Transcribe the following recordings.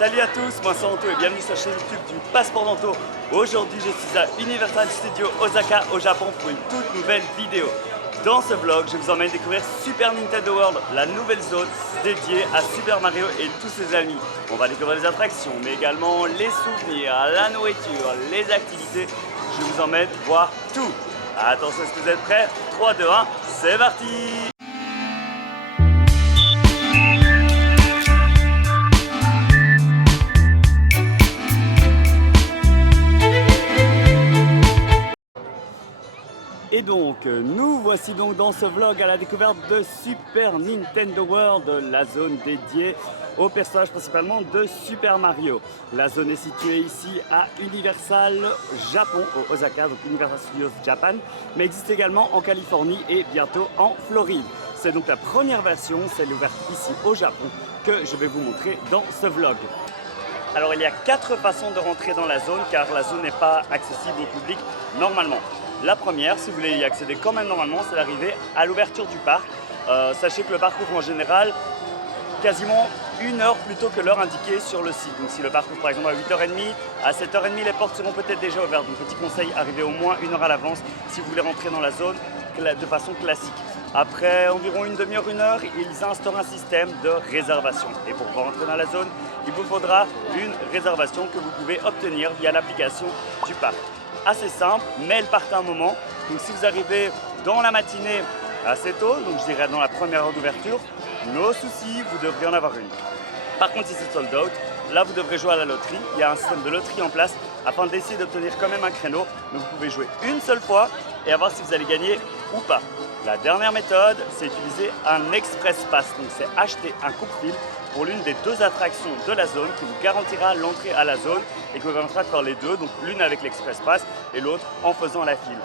Salut à tous, moi c'est Anto et bienvenue sur la chaîne YouTube du Passeport d'Anto. Aujourd'hui je suis à Universal Studios Osaka au Japon pour une toute nouvelle vidéo. Dans ce vlog, je vous emmène découvrir Super Nintendo World, la nouvelle zone dédiée à Super Mario et tous ses amis. On va découvrir les attractions, mais également les souvenirs, la nourriture, les activités. Je vous emmène voir tout. Attention, est-ce que vous êtes prêts? 3, 2, 1, c'est parti! Et donc, nous voici donc dans ce vlog à la découverte de Super Nintendo World, la zone dédiée aux personnages principalement de Super Mario. La zone est située ici à Universal Japon, au Osaka, donc Universal Studios Japan, mais existe également en Californie et bientôt en Floride. C'est donc la première version, celle ouverte ici au Japon, que je vais vous montrer dans ce vlog. Alors il y a 4 façons de rentrer dans la zone car la zone n'est pas accessible au public normalement. La première, si vous voulez y accéder quand même normalement, c'est d'arriver à l'ouverture du parc. Sachez que le parc ouvre en général quasiment 1 heure plus tôt que l'heure indiquée sur le site. Donc si le parc ouvre par exemple à 8h30, à 7h30 les portes seront peut-être déjà ouvertes. Donc petit conseil, arrivez au moins 1 heure à l'avance si vous voulez rentrer dans la zone de façon classique. Après environ une demi-heure, 1 heure, ils instaurent un système de réservation. Et pour pouvoir rentrer dans la zone, il vous faudra une réservation que vous pouvez obtenir via l'application du parc. Assez simple, mais elle part à un moment. Donc si vous arrivez dans la matinée assez tôt, donc je dirais dans la première heure d'ouverture, no souci, vous devriez en avoir une. Par contre, si c'est sold out, là vous devrez jouer à la loterie. Il y a un système de loterie en place afin d'essayer d'obtenir quand même un créneau. Donc vous pouvez jouer une seule fois et à voir si vous allez gagner ou pas. La dernière méthode, c'est utiliser un Express Pass. Donc c'est acheter un coupe-fil pour l'une des 2 attractions de la zone qui vous garantira l'entrée à la zone et qui vous permettra de faire les deux, donc l'une avec l'Express Pass et l'autre en faisant la file.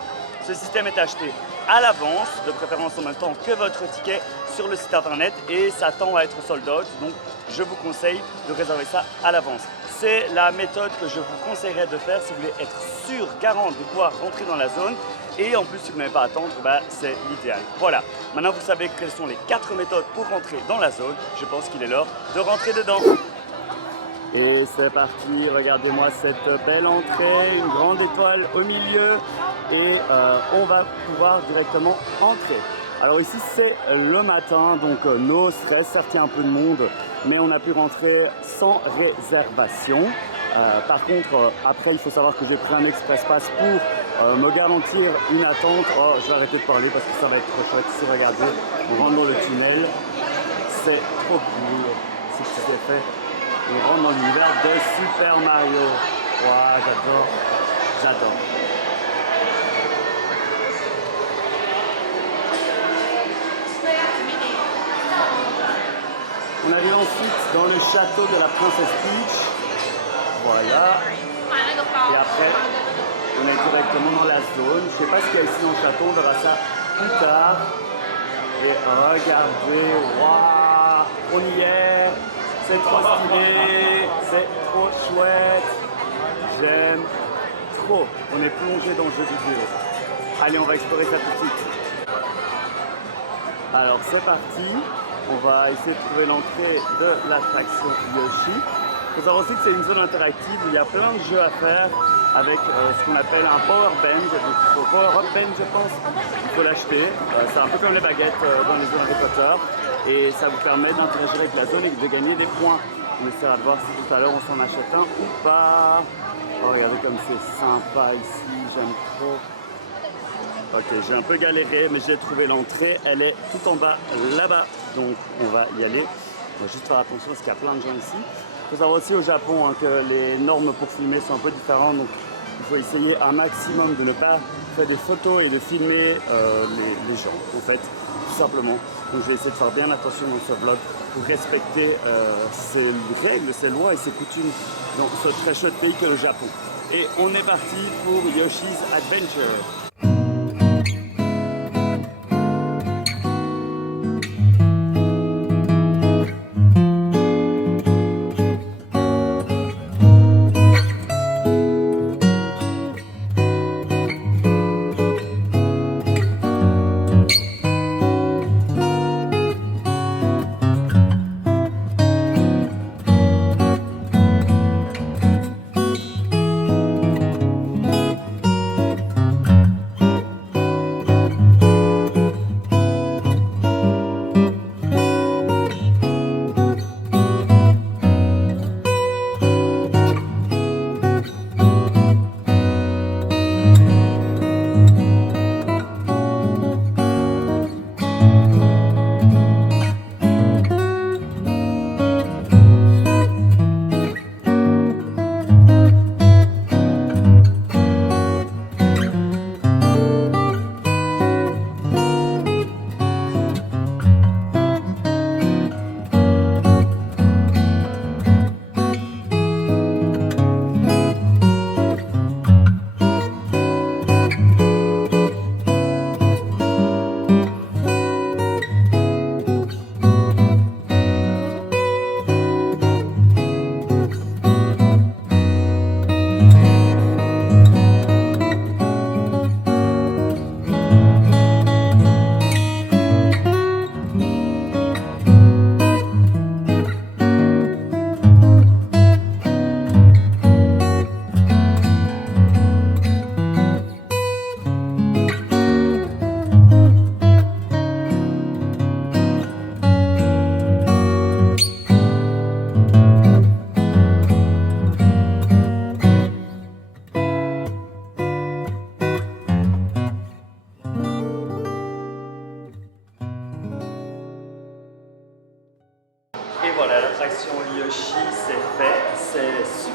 Ce système est acheté à l'avance, de préférence en même temps que votre ticket sur le site internet et ça tend à être sold out, donc je vous conseille de réserver ça à l'avance. C'est la méthode que je vous conseillerais de faire si vous voulez être sûr, garant de pouvoir rentrer dans la zone. Et en plus, si vous n'avez pas à attendre, c'est l'idéal. Voilà, maintenant vous savez quelles sont les 4 méthodes pour rentrer dans la zone. Je pense qu'il est l'heure de rentrer dedans. Et c'est parti, regardez-moi cette belle entrée, une grande étoile au milieu. Et on va pouvoir directement entrer. Alors ici c'est le matin, donc no stress, certes il y a un peu de monde, mais on a pu rentrer sans réservation. Par contre, après il faut savoir que j'ai pris un Express Pass pour me garantir une attente. Oh, je vais arrêter de parler parce que ça va être trop chouette. Ici, regardez, on rentre dans le tunnel, c'est trop cool, c'est ce qui s'est fait. On rentre dans l'univers de Super Mario. Waouh, j'adore, j'adore. On arrive ensuite dans le château de la Princesse Peach. Voilà. Et après, on est directement dans la zone. Je ne sais pas ce qu'il y a ici dans le château, on verra ça plus tard. Et regardez, waouh, on y est. C'est trop stylé, c'est trop chouette. J'aime trop. On est plongé dans le jeu vidéo. Allez, on va explorer ça tout de suite. Alors c'est parti. On va essayer de trouver l'entrée de l'attraction Yoshi. Il faut savoir aussi que c'est une zone interactive où il y a plein de jeux à faire avec ce qu'on appelle un power band. Donc il faut power up band, je pense. Il faut l'acheter. C'est un peu comme les baguettes dans les zones Harry Potter. Et ça vous permet d'interagir avec la zone et de gagner des points. On essaiera de voir si tout à l'heure on s'en achète un ou pas. Oh, regardez comme c'est sympa ici, j'aime trop. Ok, j'ai un peu galéré, mais j'ai trouvé l'entrée. Elle est tout en bas, là-bas. Donc, on va y aller. On va juste faire attention parce qu'il y a plein de gens ici. Il faut savoir aussi au Japon que les normes pour filmer sont un peu différentes. Donc, il faut essayer un maximum de ne pas faire des photos et de filmer les gens, en fait, tout simplement. Donc, je vais essayer de faire bien attention dans ce vlog pour respecter ces règles, ces lois et ces coutumes dans ce très chouette pays que le Japon. Et on est parti pour Yoshi's Adventure.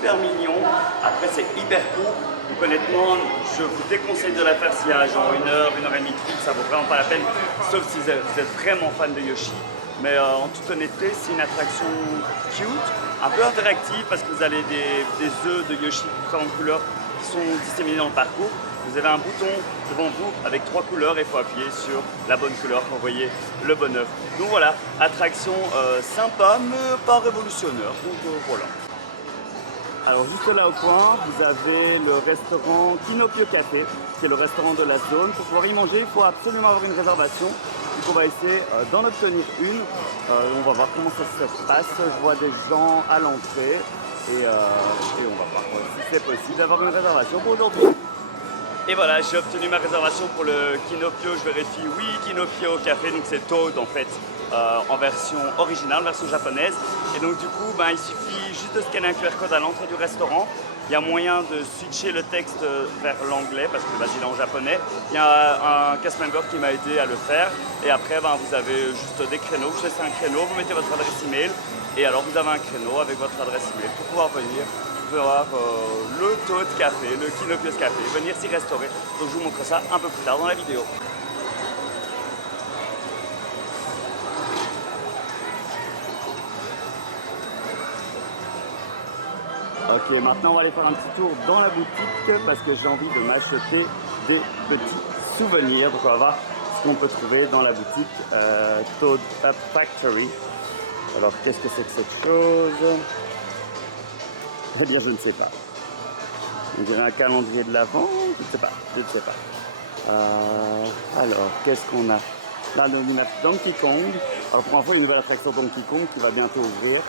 super mignon. Après c'est hyper court. Donc honnêtement, je vous déconseille de la faire s'il y a genre 1 heure, 1 heure et demie de film, ça vaut vraiment pas la peine, sauf si vous êtes vraiment fan de Yoshi. Mais en toute honnêteté, c'est une attraction cute, un peu interactive parce que vous avez des œufs de Yoshi de différentes couleurs qui sont disséminés dans le parcours. Vous avez un bouton devant vous avec 3 couleurs et il faut appuyer sur la bonne couleur pour envoyer le bon œuf. Donc voilà, attraction sympa mais pas révolutionnaire. Donc voilà. Alors juste là au coin, vous avez le restaurant Kinopio Café, qui est le restaurant de la zone. Pour pouvoir y manger, il faut absolument avoir une réservation. Donc on va essayer d'en obtenir une. On va voir comment ça se passe. Je vois des gens à l'entrée et on va voir si c'est possible d'avoir une réservation pour aujourd'hui. Et voilà, j'ai obtenu ma réservation pour le Kinopio, je vérifie, oui, Kinopio Café, donc c'est Toad en fait, en version originale, version japonaise. Et donc du coup, il suffit juste de scanner un QR code à l'entrée du restaurant. Il y a moyen de switcher le texte vers l'anglais parce que il est en japonais. Il y a un cast member qui m'a aidé à le faire. Et après, vous avez juste des créneaux, vous choisissez un créneau, vous mettez votre adresse email. Et alors vous avez un créneau avec votre adresse email pour pouvoir venir voir le Toad Café, le Kinopio Café, venir s'y restaurer. Donc je vous montre ça un peu plus tard dans la vidéo. Ok, maintenant on va aller faire un petit tour dans la boutique parce que j'ai envie de m'acheter des petits souvenirs. Donc on va voir ce qu'on peut trouver dans la boutique Toad Factory. Alors qu'est-ce que c'est que cette chose? Eh bien, je ne sais pas. On dirait un calendrier de l'Avent, je ne sais pas. Alors, qu'est-ce qu'on a? Là, on a Donkey Kong. Alors, pour info, il y a une nouvelle attraction Donkey Kong qui va bientôt ouvrir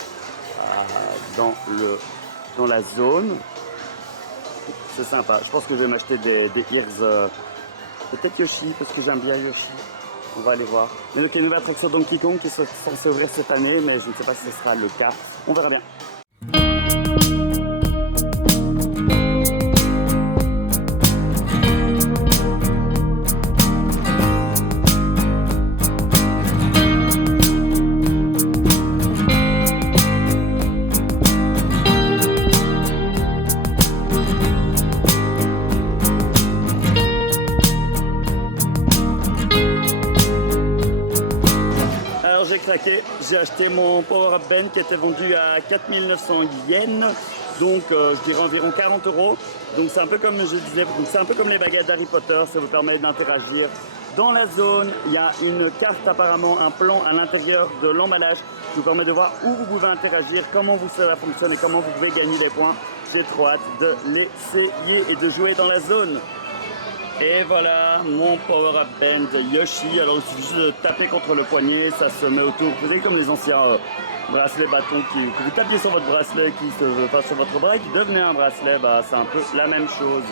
dans la zone. C'est sympa. Je pense que je vais m'acheter des ears. Peut-être Yoshi, parce que j'aime bien Yoshi. On va aller voir. Mais donc, il y a une nouvelle attraction Donkey Kong qui est censée ouvrir cette année, mais je ne sais pas si ce sera le cas. On verra bien. J'ai acheté mon Power Up Band qui était vendu à 4900 yens, donc je dirais environ 40 €. Donc c'est un peu comme je disais, c'est un peu comme les baguettes d'Harry Potter, ça vous permet d'interagir dans la zone. Il y a une carte apparemment, un plan à l'intérieur de l'emballage qui vous permet de voir où vous pouvez interagir, comment ça fonctionne et comment vous pouvez gagner des points. J'ai trop hâte de l'essayer et de jouer dans la zone. Et voilà mon Power Up Band Yoshi. Alors il suffit juste de taper contre le poignet, ça se met autour. Vous savez comme les anciens bracelets bâtons que vous tapiez sur votre bracelet qui se passe sur votre bras et qui devenait un bracelet, c'est un peu la même chose.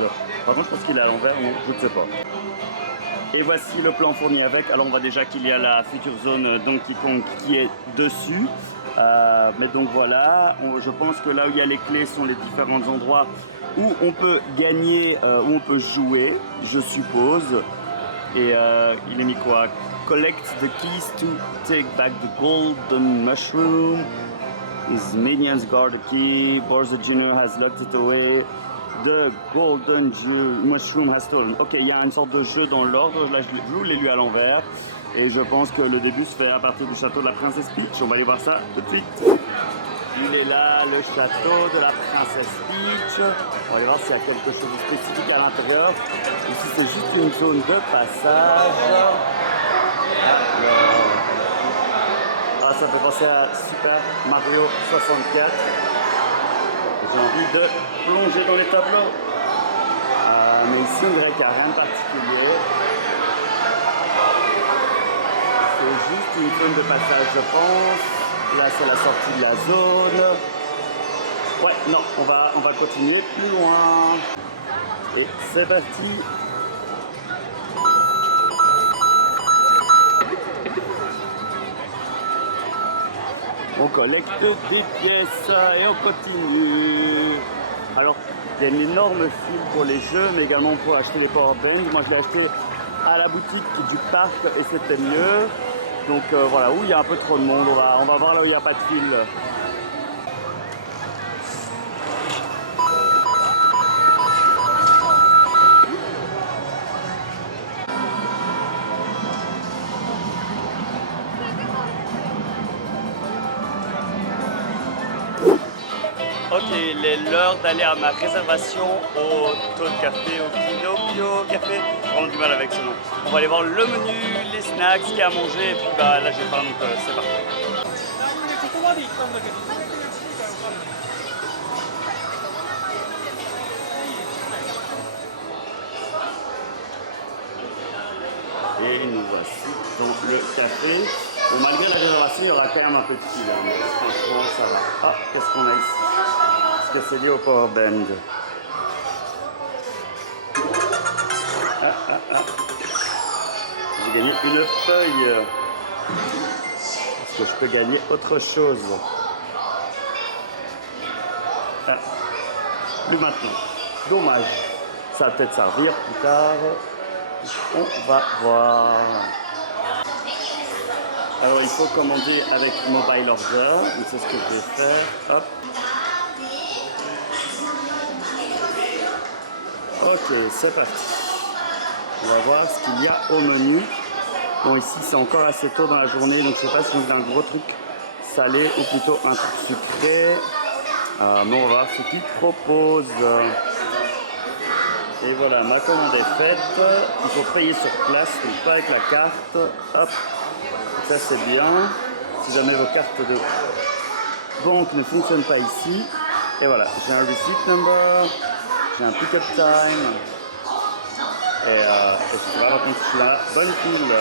Par contre je pense qu'il est à l'envers, non, je ne sais pas. Et voici le plan fourni avec. Alors on voit déjà qu'il y a la future zone Donkey Kong qui est dessus. Mais donc voilà, je pense que là où il y a les clés sont les différents endroits où on peut gagner, où on peut jouer, je suppose. Et il est mis quoi? Collect the keys to take back the golden mushroom. His minions guard the key. Bowser Jr. has locked it away. The golden mushroom has stolen. Ok, il y a une sorte de jeu dans l'ordre. Là, je vous l'ai lu à l'envers. Et je pense que le début se fait à partir du château de la Princesse Peach. On va aller voir ça tout de suite. Il est là, le château de la Princesse Peach. On va aller voir s'il y a quelque chose de spécifique à l'intérieur. Ici, c'est juste une zone de passage. Ça fait penser à Super Mario 64. J'ai envie de plonger dans les tableaux. Mais ici, on dirait qu'il n'y a rien de particulier. C'est juste une zone de passage, je pense. Là, c'est la sortie de la zone. Ouais, non, on va continuer plus loin. Et c'est parti. On collecte des pièces et on continue. Alors, il y a une énorme file pour les jeux, mais également pour acheter les power bands. Moi, je l'ai acheté à la boutique du parc et c'était mieux. Donc voilà, où il y a un peu trop de monde, on va voir là où il n'y a pas de file. qu'il est l'heure d'aller à ma réservation au Toad Café, au Pinocchio Café. J'ai vraiment du mal avec ce nom. On va aller voir le menu, les snacks, ce qu'il y a à manger, et puis bah là j'ai faim donc c'est parti. Et nous voici dans le café. Bon, malgré la réservation, il y aura quand même un peu de fil, hein, mais franchement ça va. Ah, qu'est-ce qu'on a ici? Est-ce que c'est lié au Powerband? J'ai gagné une feuille. Est-ce que je peux gagner autre chose? Ah, plus maintenant. Dommage. Ça va peut-être servir plus tard. On va voir. Alors il faut commander avec Mobile Order. Donc c'est ce que je vais faire. Hop. Ok, c'est parti. On va voir ce qu'il y a au menu. Bon, ici c'est encore assez tôt dans la journée, donc je ne sais pas si on veut un gros truc salé ou plutôt un truc sucré. Mais on va voir ce qu'ils proposent. Et voilà, ma commande est faite. Il faut payer sur place, donc pas avec la carte. Hop, ça c'est bien. Si jamais vos cartes de banque ne fonctionnent pas ici. Et voilà, j'ai un receipt number, j'ai un pick-up time. Et je suis vraiment content que je suis là. Bonne file.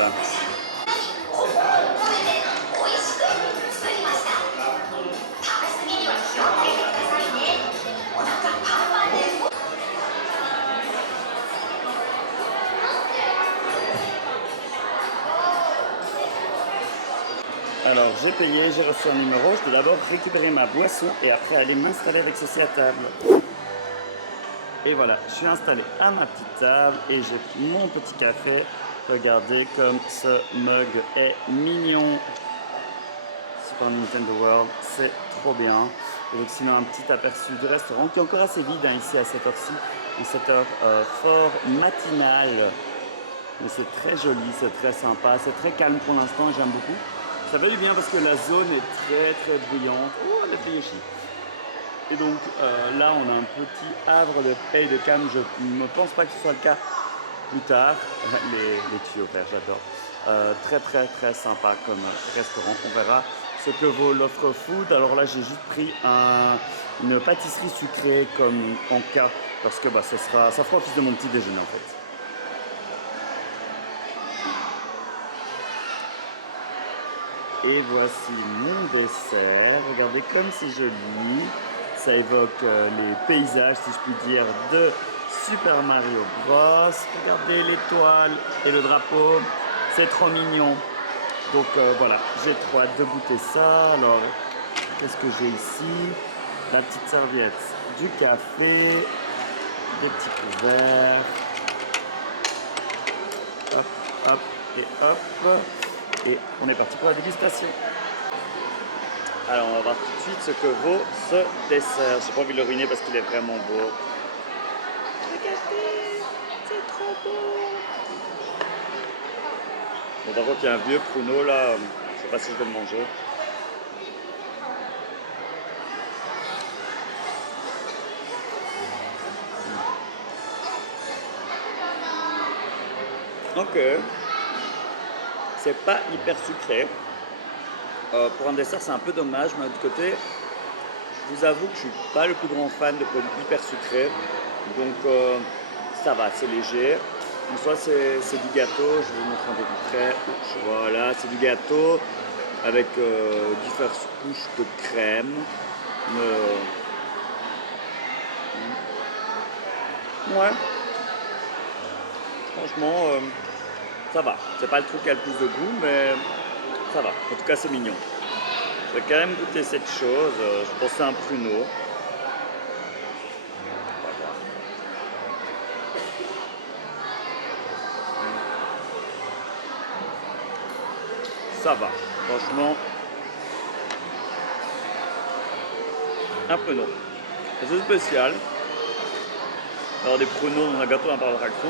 Alors j'ai payé, j'ai reçu un numéro, je dois d'abord récupérer ma boisson et après aller m'installer avec ceci à table. Et voilà, je suis installé à ma petite table et j'ai mon petit café. Regardez comme ce mug est mignon. Super Nintendo World, c'est trop bien. Et donc sinon un petit aperçu du restaurant qui est encore assez vide hein, ici à cette heure-ci, en cette heure fort matinale. Mais c'est très joli, c'est très sympa, c'est très calme pour l'instant et j'aime beaucoup. Ça fait du bien parce que la zone est très brillante. Oh, elle est brillante. Et donc là, on a un petit havre de paye de cam. Je ne pense pas que ce soit le cas plus tard. Les tuyaux verts, j'adore. Très sympa comme restaurant. On verra ce que vaut l'offre food. Alors là, j'ai juste pris une pâtisserie sucrée comme en cas. Parce que bah, ça fera office de mon petit déjeuner en fait. Et voici mon dessert. Regardez comme c'est joli. Ça évoque les paysages, si je puis dire, de Super Mario Bros. Regardez l'étoile et le drapeau. C'est trop mignon. Donc voilà, j'ai trop hâte de goûter ça. Alors, qu'est-ce que j'ai ici? La petite serviette, du café, des petits couverts. Hop, hop et hop. Et on est parti pour la dégustation. Alors on va voir tout de suite ce que vaut ce dessert. J'ai pas envie de le ruiner parce qu'il est vraiment beau. Regardez, c'est trop beau. Bon, par contre il y a un vieux pruneau là, je sais pas si je vais le manger. Ok. C'est pas hyper sucré. Pour un dessert, c'est un peu dommage, mais de l'autre côté, je vous avoue que je suis pas le plus grand fan de produits hyper sucrés. Donc ça va, c'est léger. En soit c'est du gâteau, je vais vous montrer un peu plus près. Voilà, c'est du gâteau avec diverses couches de crème. Ouais. Franchement, ça va. C'est pas le truc qui a le plus de goût, mais ça va. En tout cas, c'est mignon. Je vais quand même goûter cette chose. Je pensais à un pruneau. On va voir. Ça va. Franchement, un pruneau. C'est spécial. Alors des pruneaux dans un gâteau d'interaction.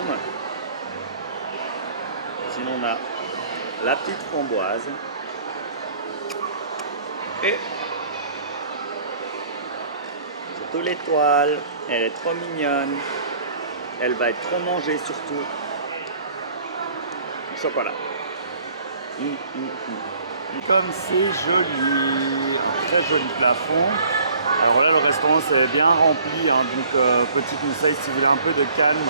Sinon on a la petite framboise et surtout l'étoile. Elle est trop mignonne. Elle va être trop mangée surtout. Chocolat. Comme c'est joli. Un très joli plafond. Alors là, le restaurant c'est bien rempli, hein, donc petit conseil, si vous voulez un peu de calme,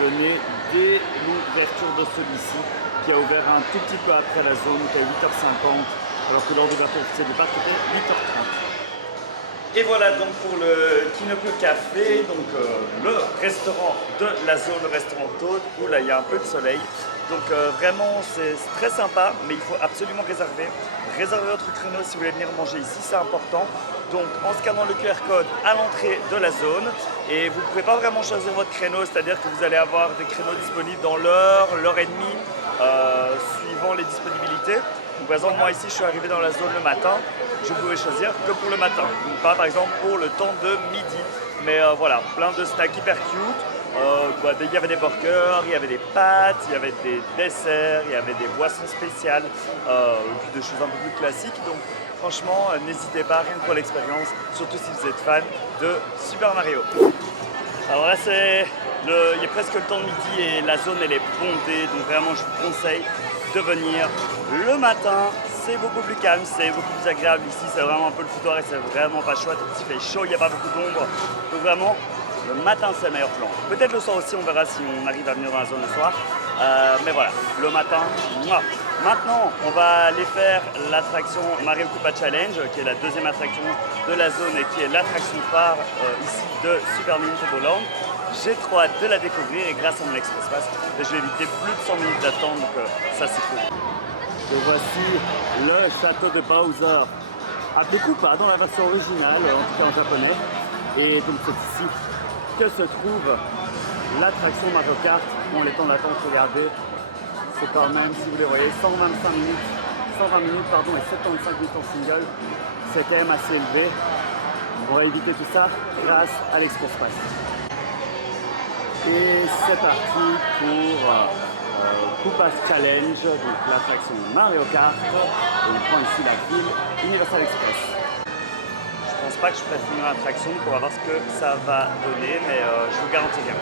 venez dès l'ouverture de celui-ci, qui a ouvert un tout petit peu après la zone, qui est à 8h50, alors que l'heure d'ouverture officielle du parc était 8h30. Et voilà donc pour le Kinoko Café, donc le restaurant de la zone, le restaurant Toad, où là il y a un peu de soleil. Donc vraiment c'est très sympa, mais il faut absolument réserver. Réservez votre créneau si vous voulez venir manger ici, c'est important. Donc en scannant le QR code à l'entrée de la zone, et vous ne pouvez pas vraiment choisir votre créneau, c'est-à-dire que vous allez avoir des créneaux disponibles dans l'heure et demie, suivant les disponibilités. Donc, par exemple, moi ici je suis arrivé dans la zone le matin, je pouvais choisir que pour le matin, donc pas par exemple pour le temps de midi. Mais voilà, plein de snacks hyper cute. Il y avait des burgers, il y avait des pâtes, il y avait des desserts, il y avait des boissons spéciales, et puis des choses un peu plus classiques. Donc franchement, n'hésitez pas, rien que pour l'expérience, surtout si vous êtes fan de Super Mario. Alors là, il est presque le temps de midi et la zone elle est bondée, donc vraiment je vous conseille de venir le matin. C'est beaucoup plus calme, c'est beaucoup plus agréable ici, c'est vraiment un peu le foutoir et c'est vraiment pas chouette. Il fait chaud, il n'y a pas beaucoup d'ombre, donc vraiment le matin c'est le meilleur plan. Peut-être le soir aussi, on verra si on arrive à venir dans la zone le soir, mais voilà, le matin, mouah. Maintenant, on va aller faire l'attraction Mario Koopa Challenge, qui est la deuxième attraction de la zone et qui est l'attraction phare ici de Super Nintendo Land. J'ai trop hâte de la découvrir et grâce à mon Express Pass, je vais éviter plus de 100 minutes d'attente, donc ça c'est cool. Et voici le château de Bowser, appelé Koopa dans la version originale, en tout cas en japonais. Et donc c'est ici que se trouve l'attraction Mario Kart. Bon, les temps d'attente, regardez, c'est quand même, si vous les voyez, 120 minutes et 75 minutes en single. C'est quand même assez élevé. On va éviter tout ça grâce à l'Express Pass. Et c'est parti pour Koopa's Challenge, donc l'attraction Mario Kart. Et on prend ici la ville Universal Express. Je pense pas que je ferai finir l'attraction, donc on va voir ce que ça va donner, mais je vous garantis rien.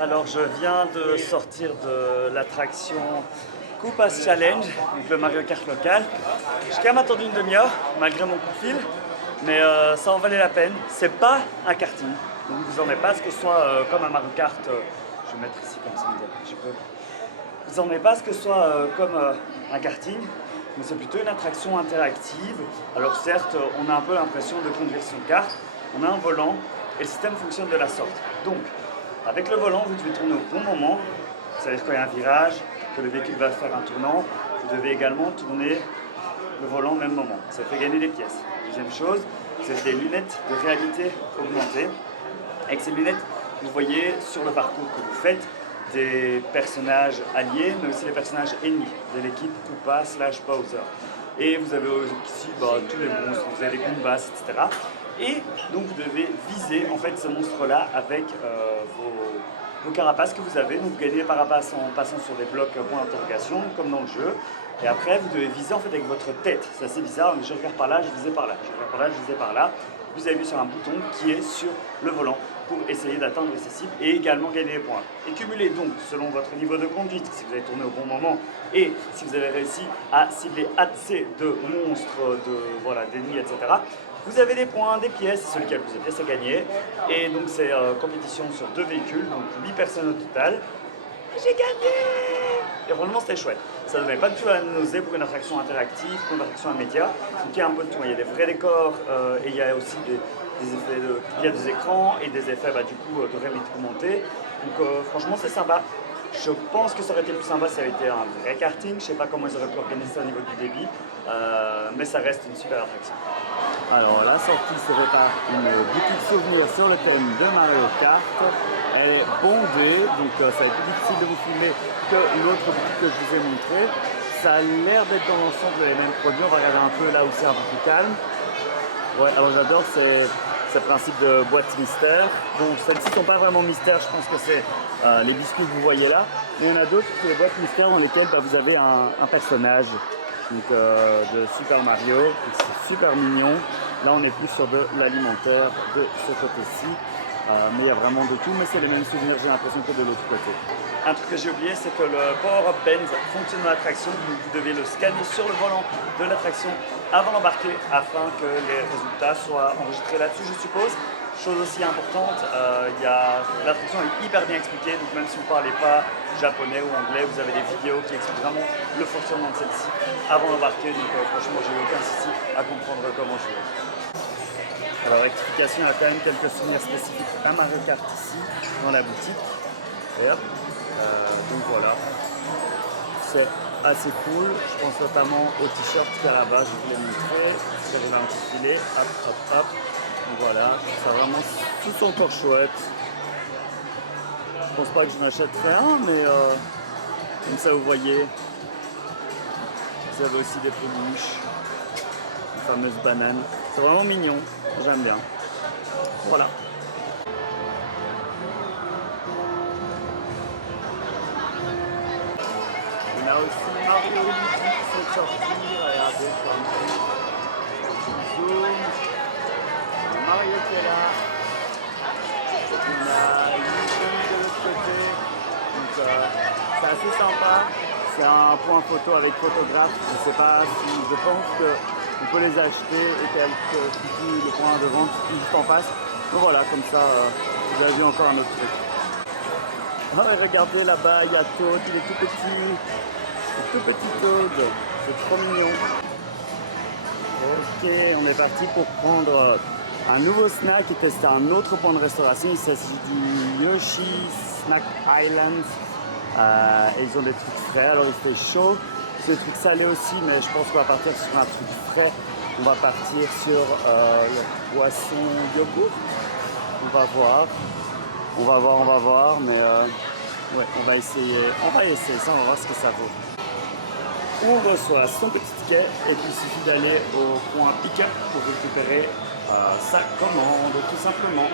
Alors je viens de sortir de l'attraction Koopa's Challenge, donc le Mario Kart local. J'ai quand même attendu une demi-heure malgré mon coup de fil, mais ça en valait la peine. C'est pas un karting, donc vous en avez pas à ce que ce soit comme un Mario Kart. Je vais mettre ici comme ça, je peux. Vous en avez pas à ce que ce soit comme un karting, mais c'est plutôt une attraction interactive. Alors certes, on a un peu l'impression de conduire son kart, on a un volant et le système fonctionne de la sorte. Donc, avec le volant, vous devez tourner au bon moment, c'est-à-dire quand il y a un virage, que le véhicule va faire un tournant, vous devez également tourner le volant au même moment. Ça fait gagner des pièces. Deuxième chose, c'est des lunettes de réalité augmentée. Avec ces lunettes, vous voyez sur le parcours que vous faites des personnages alliés, mais aussi des personnages ennemis de l'équipe Koopa / Bowser. Et vous avez ici tous les monstres, vous avez des Goombas, etc. Et donc vous devez viser en fait ce monstre-là avec vos carapaces que vous avez. Donc vous gagnez les carapaces en passant sur des blocs points d'interrogation, comme dans le jeu. Et après vous devez viser en fait avec votre tête. C'est assez bizarre, mais je regarde par là, je visais par là. Je regarde par là, je visais par là. Vous avez vu sur un bouton qui est sur le volant pour essayer d'atteindre ces cibles et également gagner des points. Et cumuler donc selon votre niveau de conduite, si vous avez tourné au bon moment et si vous avez réussi à cibler assez de monstres, d'ennemis, etc. Vous avez des points, des pièces, celui qui a le plus de pièces à gagner. Et donc c'est compétition sur 2 véhicules, donc 8 personnes au total. J'ai gagné! Et franchement c'était chouette. Ça ne donnait pas du tout à nausée pour une attraction interactive, pour une attraction à médias. Donc il y a un peu de tout. Il y a des vrais décors et il y a aussi des effets il y a des écrans et des effets du coup de réalité augmentée. Donc franchement c'est sympa. Je pense que ça aurait été plus sympa si ça avait été un vrai karting. Je ne sais pas comment ils auraient pu organiser ça au niveau du débit, mais ça reste une super attraction. Alors la sortie se fait par une boutique souvenir sur le thème de Mario Kart. Elle est bondée, donc ça va être plus difficile de vous filmer que l'autre boutique que je vous ai montré. Ça a l'air d'être dans l'ensemble les mêmes produits. On va regarder un peu là où c'est un peu plus calme. Ouais, alors j'adore ce principe de boîte mystère. Bon, celles-ci ne sont pas vraiment mystères, je pense que c'est les biscuits que vous voyez là. Mais il y en a d'autres, c'est des boîtes mystères dans lesquelles vous avez un personnage donc, de Super Mario. C'est super mignon. Là, on est plus sur de l'alimentaire de ce côté-ci. Mais il y a vraiment de tout, mais c'est les mêmes souvenirs, j'ai l'impression, que de l'autre côté. Un truc que j'ai oublié, c'est que le Power Up Bend fonctionne dans l'attraction. Vous devez le scanner sur le volant de l'attraction avant d'embarquer afin que les résultats soient enregistrés là-dessus, je suppose. Chose aussi importante, l'attraction est hyper bien expliquée, donc même si vous ne parlez pas japonais ou anglais, vous avez des vidéos qui expliquent vraiment le fonctionnement de celle-ci avant d'embarquer. Donc franchement, j'ai eu aucun souci à comprendre comment jouer. Alors, rectification, il y a quand même quelques souvenirs spécifiques à Mario Kart ici, dans la boutique. Et hop, donc voilà, c'est assez cool. Je pense notamment au t-shirt qui est à la base, je vous l'ai montré. J'avais un petit filet, hop, hop, hop. Donc voilà, ça vraiment tout encore chouette. Je pense pas que je n'achèterai un, mais comme ça vous voyez, vous avez aussi des peluches, une fameuse banane. C'est vraiment mignon, j'aime bien. Voilà. Il y a aussi Mario et Luigi qui sont sortis. Regardez comme zoom. Mario qui est là. On a Luigi de l'autre côté. Donc c'est assez sympa. C'est un point photo avec photographe. Je ne sais pas si je pense que on peut les acheter et quelques petits le point de vente juste en face. Donc voilà, comme ça, vous avez vu encore un autre truc. Oh, et regardez là-bas, il y a Toad, il est tout petit. Le tout petit Toad. C'est trop mignon. Ok, on est parti pour prendre un nouveau snack et tester un autre point de restauration. Il s'agit du Yoshi Snack Island. Et ils ont des trucs frais, alors il fait chaud. C'est des trucs salés aussi, mais je pense qu'on va partir sur un truc frais. On va partir sur le poisson yogourt. On va voir, mais ouais, on va essayer ça, on va voir ce que ça vaut. On reçoit son petit ticket et puis il suffit d'aller au point pick-up pour récupérer sa commande, tout simplement.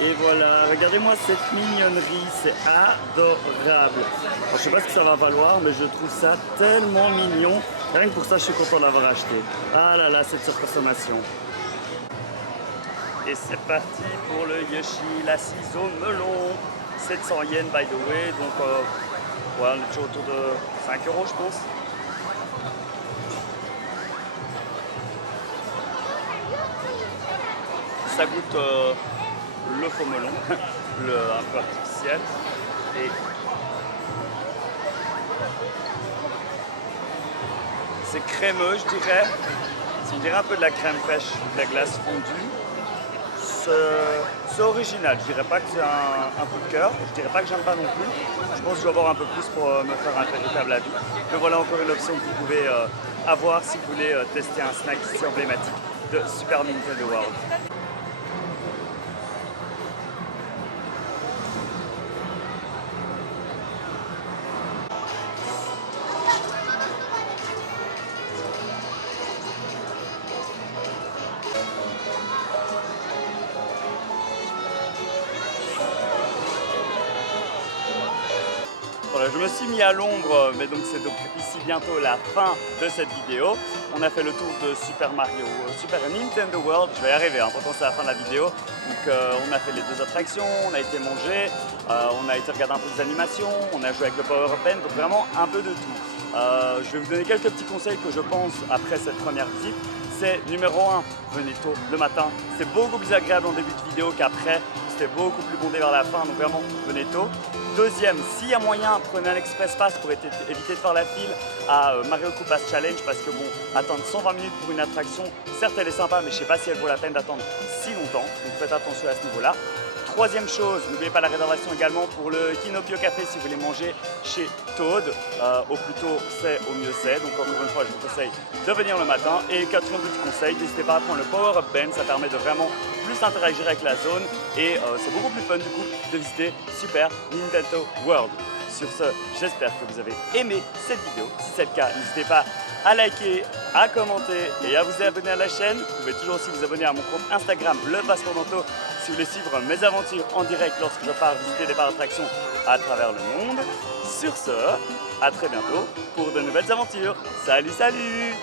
Et voilà, regardez-moi cette mignonnerie, c'est adorable. Alors, je sais pas ce que ça va valoir, mais je trouve ça tellement mignon. Rien que pour ça, je suis content de l'avoir acheté. Ah là là, cette surconsommation. Et c'est parti pour le Yoshi, l'assise au melon. 700 yens by the way, donc ouais, on est toujours autour de 5 € je pense. Ça goûte le faux melon, un peu artificiel. Et c'est crémeux, je dirais. On dirait un peu de la crème fraîche, de la glace fondue. C'est original, je dirais pas que c'est un coup de cœur, je dirais pas que j'aime pas non plus. Je pense que je dois avoir un peu plus pour me faire un véritable avis. Mais voilà encore une option que vous pouvez avoir si vous voulez tester un snack si emblématique de Super Nintendo World. Voilà, je me suis mis à l'ombre, mais donc c'est donc ici bientôt la fin de cette vidéo. On a fait le tour de Super Nintendo World, je vais y arriver, hein, pourtant c'est la fin de la vidéo. Donc on a fait les 2 attractions, on a été manger, on a été regarder un peu des animations, on a joué avec le Power Up Band, donc vraiment un peu de tout. Je vais vous donner quelques petits conseils que je pense après cette première visite. C'est numéro 1, venez tôt le matin, c'est beaucoup plus agréable en début de vidéo qu'après, c'était beaucoup plus bondé vers la fin, donc vraiment venez tôt. Deuxième, s'il y a moyen, prenez un Express Pass pour éviter de faire la file à Mario Koopas Challenge parce que bon, attendre 120 minutes pour une attraction, certes elle est sympa, mais je ne sais pas si elle vaut la peine d'attendre si longtemps, donc faites attention à ce niveau-là. Troisième chose, n'oubliez pas la réservation également pour le Kinopio Café si vous voulez manger chez Toad. Au plus tôt c'est, au mieux c'est. Donc encore une fois, je vous conseille de venir le matin. Et quatrième petit conseil, n'hésitez pas à prendre le Power Up Band. Ça permet de vraiment plus interagir avec la zone. Et c'est beaucoup plus fun du coup de visiter Super Nintendo World. Sur ce, j'espère que vous avez aimé cette vidéo. Si c'est le cas, n'hésitez pas à liker, à commenter et à vous abonner à la chaîne. Vous pouvez toujours aussi vous abonner à mon compte Instagram, le Passeportanto, si vous voulez suivre mes aventures en direct lorsque je pars visiter des parcs d'attractions à travers le monde. Sur ce, à très bientôt pour de nouvelles aventures. Salut, salut!